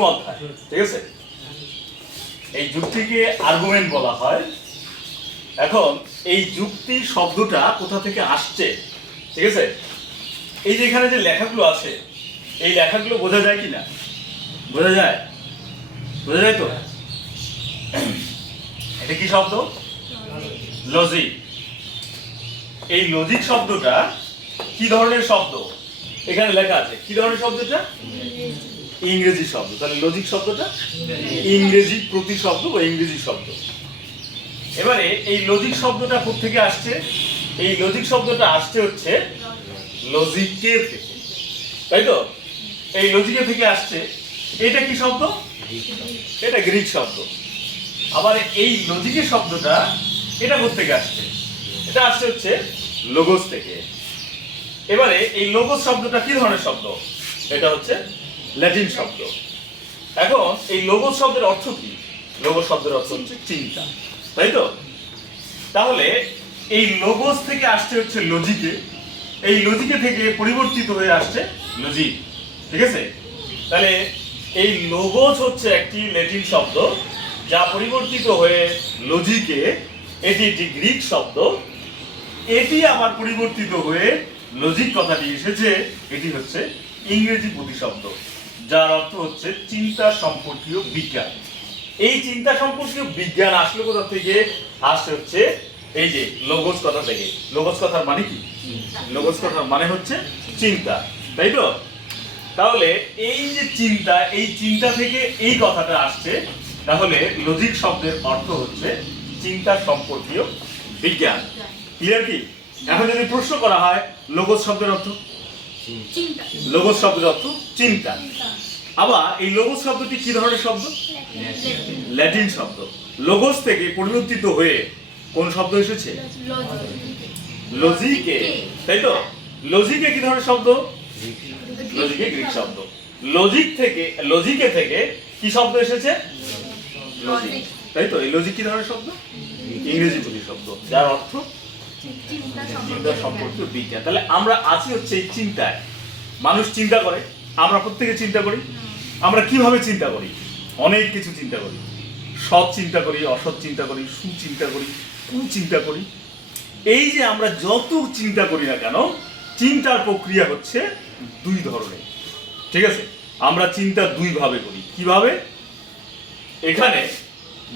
প্রথম অধ্যায়, ঠিক আছে? এই যুক্তিকে আর্গুমেন্ট বলা হয়। এখন এই যুক্তি শব্দটা কোথা থেকে আসছে, ঠিক আছে? এই যে এখানে যে লেখাগুলো আছে, এই লেখাগুলো বোঝা যায় কিনা? বোঝা যায়? বোঝা যায় তো? এটা কি শব্দ? লজিক। এই লজিক শব্দটা কি ধরনের শব্দ? এখানে লেখা আছে কি ধরনের শব্দটা? ইংরেজি শব্দ। তাহলে লজিক শব্দটা ইংরেজি প্রতিশব্দ বা ইংরেজি শব্দ। এবারে এই লজিক শব্দটা কোথা থেকে আসছে? এই লজিক শব্দটা আসছে হচ্ছে লজিকের থেকে, তাই তো? এই লজিকের থেকে আসছে। এটা কি শব্দ? এটা গ্রিক শব্দ। আবার এই লজিকের শব্দটা এটা কোথা থেকে আসছে? এটা আসছে হচ্ছে লোগোস থেকে। এবারে এই লোগোস শব্দটা কি ধরনের শব্দ? এটা হচ্ছে ল্যাটিন শব্দ। এখন এই লোগোস শব্দের অর্থ কি? লোগোস শব্দের অর্থ হচ্ছে চিন্তা, তাই তো? তাহলে এই লোগোস থেকে আসছে হচ্ছে লজিকে, এই লজিকে থেকে পরিবর্তিত হয়ে আসছে লজিক, ঠিক আছে? তাহলে এই লোগোস হচ্ছে একটি ল্যাটিন শব্দ যা পরিবর্তিত হয়ে লজিকে, এটি একটি গ্রিক শব্দ, এটি আবার পরিবর্তিত হয়ে লজিক কথাটি এসেছে, এটি হচ্ছে ইংরেজি প্রতিশব্দ যার অর্থ হচ্ছে চিন্তা সম্পর্কীয় বিজ্ঞান। এই চিন্তা সম্পর্কীয় বিজ্ঞান আসলে কোথা থেকে? আসছে হচ্ছে এই যে লোগোস কথা থেকে। লোগোস কথার মানে কি? লোগোস কথার মানে হচ্ছে চিন্তা, তাই তো? তাহলে এই যে চিন্তা, এই চিন্তা থেকে এই কথাটা আসছে। তাহলে লজিক শব্দের অর্থ হচ্ছে চিন্তা সম্পর্কীয় বিজ্ঞান। ক্লিয়ার কি? এখন যদি প্রশ্ন করা হয় লোগোস শব্দের অর্থ, লোগোস শব্দের অর্থ চিন্তা। আবার এই লোগোস শব্দটি কি ধরনের শব্দ? ল্যাটিন শব্দ। লোগোস থেকে পরিবর্তিত হয়ে কোন শব্দ এসেছে? লজিকে, তাই তো? লজিকে কি ধরনের শব্দ? লজিকে গ্রিক শব্দ। লজিক থেকে, লজিকে থেকে কি শব্দ এসেছে? লজিক, তাই তো? এই লজিক কি ধরনের শব্দ? ইংরেজি প্রতিশব্দ যার অর্থ চিন্তা সম্পর্কীয় বিজ্ঞান। তাহলে আমরা আছি হচ্ছে এই চিন্তায়। মানুষ চিন্তা করে, আমরা প্রত্যেকে চিন্তা করি। আমরা কিভাবে চিন্তা করি? অনেক কিছু চিন্তা করি। সৎ চিন্তা করি, অসৎ চিন্তা করি, সুচিন্তা করি, কুচিন্তা করি। এই যে আমরা যত চিন্তা করি না কেন, চিন্তার প্রক্রিয়া হচ্ছে দুই ধরনের, ঠিক আছে? আমরা চিন্তা দুই ভাবে করি। কিভাবে? এখানে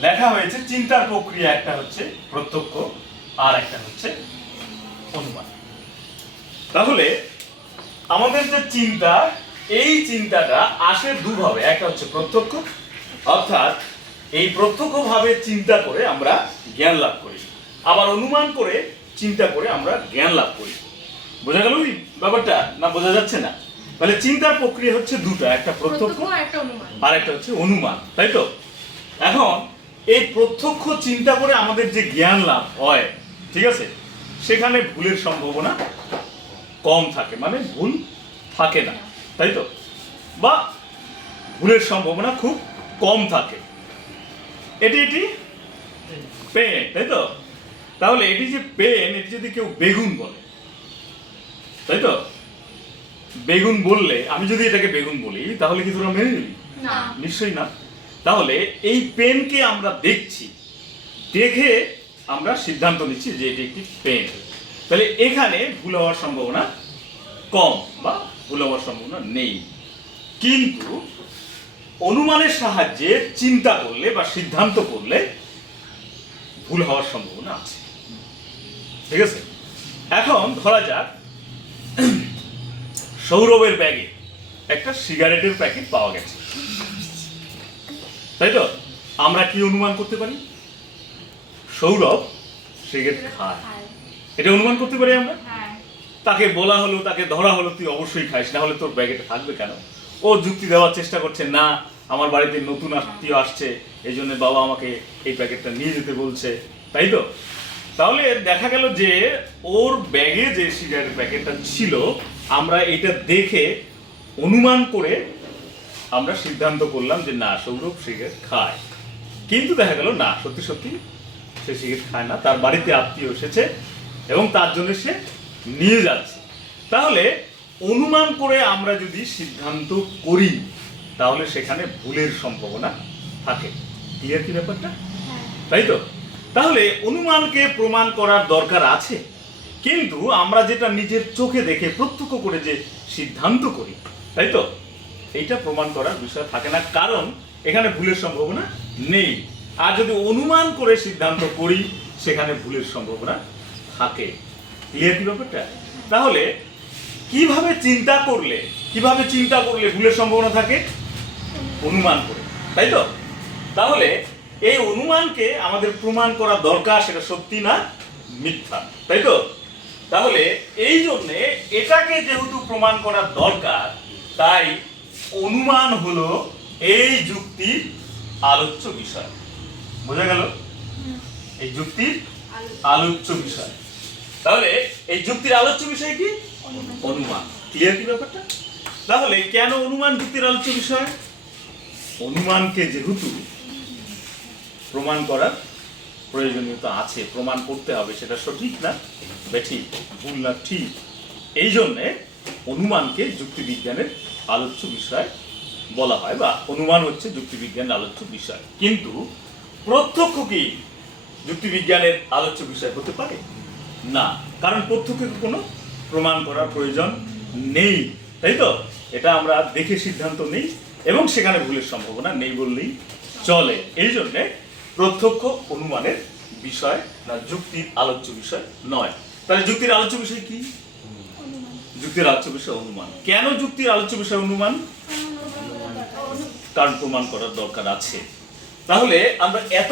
লেখা হয়েছে চিন্তার প্রক্রিয়া, একটা হচ্ছে প্রত্যক্ষ আর একটা হচ্ছে অনুমান। তাহলে আমাদের যে চিন্তা, এই চিন্তাটা আসে দুভাবে। একটা হচ্ছে প্রত্যক্ষ, অর্থাৎ এই প্রত্যক্ষ ভাবে চিন্তা করে আমরা জ্ঞান লাভ করি। আবার অনুমান করে চিন্তা করে আমরা জ্ঞান লাভ করি। বোঝা গেল কি ব্যাপারটা? না বোঝা যাচ্ছে না? তাহলে চিন্তার প্রক্রিয়া হচ্ছে দুটো, একটা প্রত্যক্ষ আর একটা হচ্ছে অনুমান, তাই তো? এখন এই প্রত্যক্ষ চিন্তা করে আমাদের যে জ্ঞান লাভ হয়, ঠিক আছে, সেখানে ভুলের সম্ভাবনা কম থাকে, মানে ভুল থাকে না, তাই তো? বা ভুলের সম্ভাবনা খুব কম থাকে। এটি পেন, তাই তো? তাহলে এটি যে পেন, এটি যদি কেউ বেগুন বলে, তাই তো? বেগুন বললে, আমি যদি এটাকে বেগুন বলি, তাহলে কি তোরা মেনে নিবি? না, নিশ্চয়ই না। তাহলে এই পেনকে আমরা দেখছি, দেখে আমরা সিদ্ধান্ত নিচ্ছি যে এটি একটি পেন। তাহলে এখানে ভুল হওয়ার সম্ভাবনা কম বা ভুল হওয়ার সম্ভাবনা নেই। কিন্তু অনুমানের সাহায্যে চিন্তা করলে বা সিদ্ধান্ত করলে ভুল হওয়ার সম্ভাবনা আছে, ঠিক আছে? এখন ধরা যাক সৌরভের ব্যাগে একটা সিগারেটের প্যাকেট পাওয়া গেছে, তাই তো? আমরা কি অনুমান করতে পারি? সৌরভ সিগারেট খায়, এটা অনুমান করতে পারি আমরা। তাকে বলা হলো, তাকে ধরা হলো, তুই অবশ্যই খাইস, না হলে তোর ব্যাগেট থাকবে কেন? ও যুক্তি দেওয়ার চেষ্টা করছে, না আমার বাড়িতে নতুন আত্মীয় আসছে, এই জন্য বাবা আমাকে এই প্যাকেটটা নিয়ে যেতে বলছে, তাই তো? তাহলে দেখা গেল যে ওর ব্যাগে যে সিগারেটের প্যাকেটটা ছিল, আমরা এটা দেখে অনুমান করে আমরা সিদ্ধান্ত করলাম যে না, সৌরভ সিগারেট খায়। কিন্তু দেখা গেল না, সত্যি সত্যি সে সিগারেট খায় না, তার বাড়িতে আত্মীয় এসেছে এবং তার জন্য সে নিয়ে যাচ্ছে। তাহলে অনুমান করে আমরা যদি সিদ্ধান্ত করি, তাহলে সেখানে ভুলের সম্ভাবনা থাকে। ক্লিয়ার কি ব্যাপারটা? তাই তো? তাহলে অনুমানকে প্রমাণ করার দরকার আছে, কিন্তু আমরা যেটা নিজের চোখে দেখে প্রত্যক্ষ করে যে সিদ্ধান্ত করি, তাই তো, এইটা প্রমাণ করার বিষয় থাকে না, কারণ এখানে ভুলের সম্ভাবনা নেই। আর যদি অনুমান করে সিদ্ধান্ত করি সেখানে ভুলের সম্ভাবনা থাকে। ক্লিয়ার কি ব্যাপারটা? তাহলে কিভাবে চিন্তা করলে ভুলের সম্ভাবনা থাকে? অনুমান করে, তাই তো? তাহলে এই অনুমানকে আমাদের প্রমাণ করা দরকার, সেটা সত্যি না মিথ্যা, তাই তো? তাহলে এই জন্যে এটাকে যেহেতু প্রমাণ করা দরকার, তাই অনুমান হলো এই যুক্তির আলোচ্য বিষয়। বোঝা গেল? এই যুক্তির আলোচ্য বিষয়। তাহলে এই যুক্তির আলোচ্য বিষয় কি? অনুমান। ক্লিয়ার কি ব্যাপারটা? তাহলে কেন অনুমান যুক্তির আলোচ্য বিষয়? অনুমানকে যেহেতু প্রমাণ করার প্রয়োজনীয়তা আছে, প্রমাণ করতে হবে, সেটা সঠিক না বেঠিক, ভুল না ঠিক, এই জন্যে অনুমানকে যুক্তিবিজ্ঞানের আলোচ্য বিষয় বলা হয়, বা অনুমান হচ্ছে যুক্তিবিজ্ঞানের আলোচ্য বিষয়। কিন্তু প্রত্যক্ষ কি যুক্তিবিজ্ঞানের আলোচ্য বিষয় হতে পারে না, কারণ প্রত্যক্ষকে কোনো প্রমাণ করার প্রয়োজন নেই, তাই তো? এটা আমরা দেখে সিদ্ধান্ত নেই এবং সেখানে ভুলের সম্ভাবনা নেই বললেই চলে। এই জন্যে প্রত্যক্ষ অনুমানের বিষয় না, যুক্তির আলোচ্য বিষয় নয়। তাহলে যুক্তির আলোচ্য বিষয় কি? যুক্তির আলোচ্য বিষয় অনুমান। কেন যুক্তির আলোচ্য বিষয় অনুমান? কারণ প্রমাণ করার দরকার আছে। তাহলে আমরা এত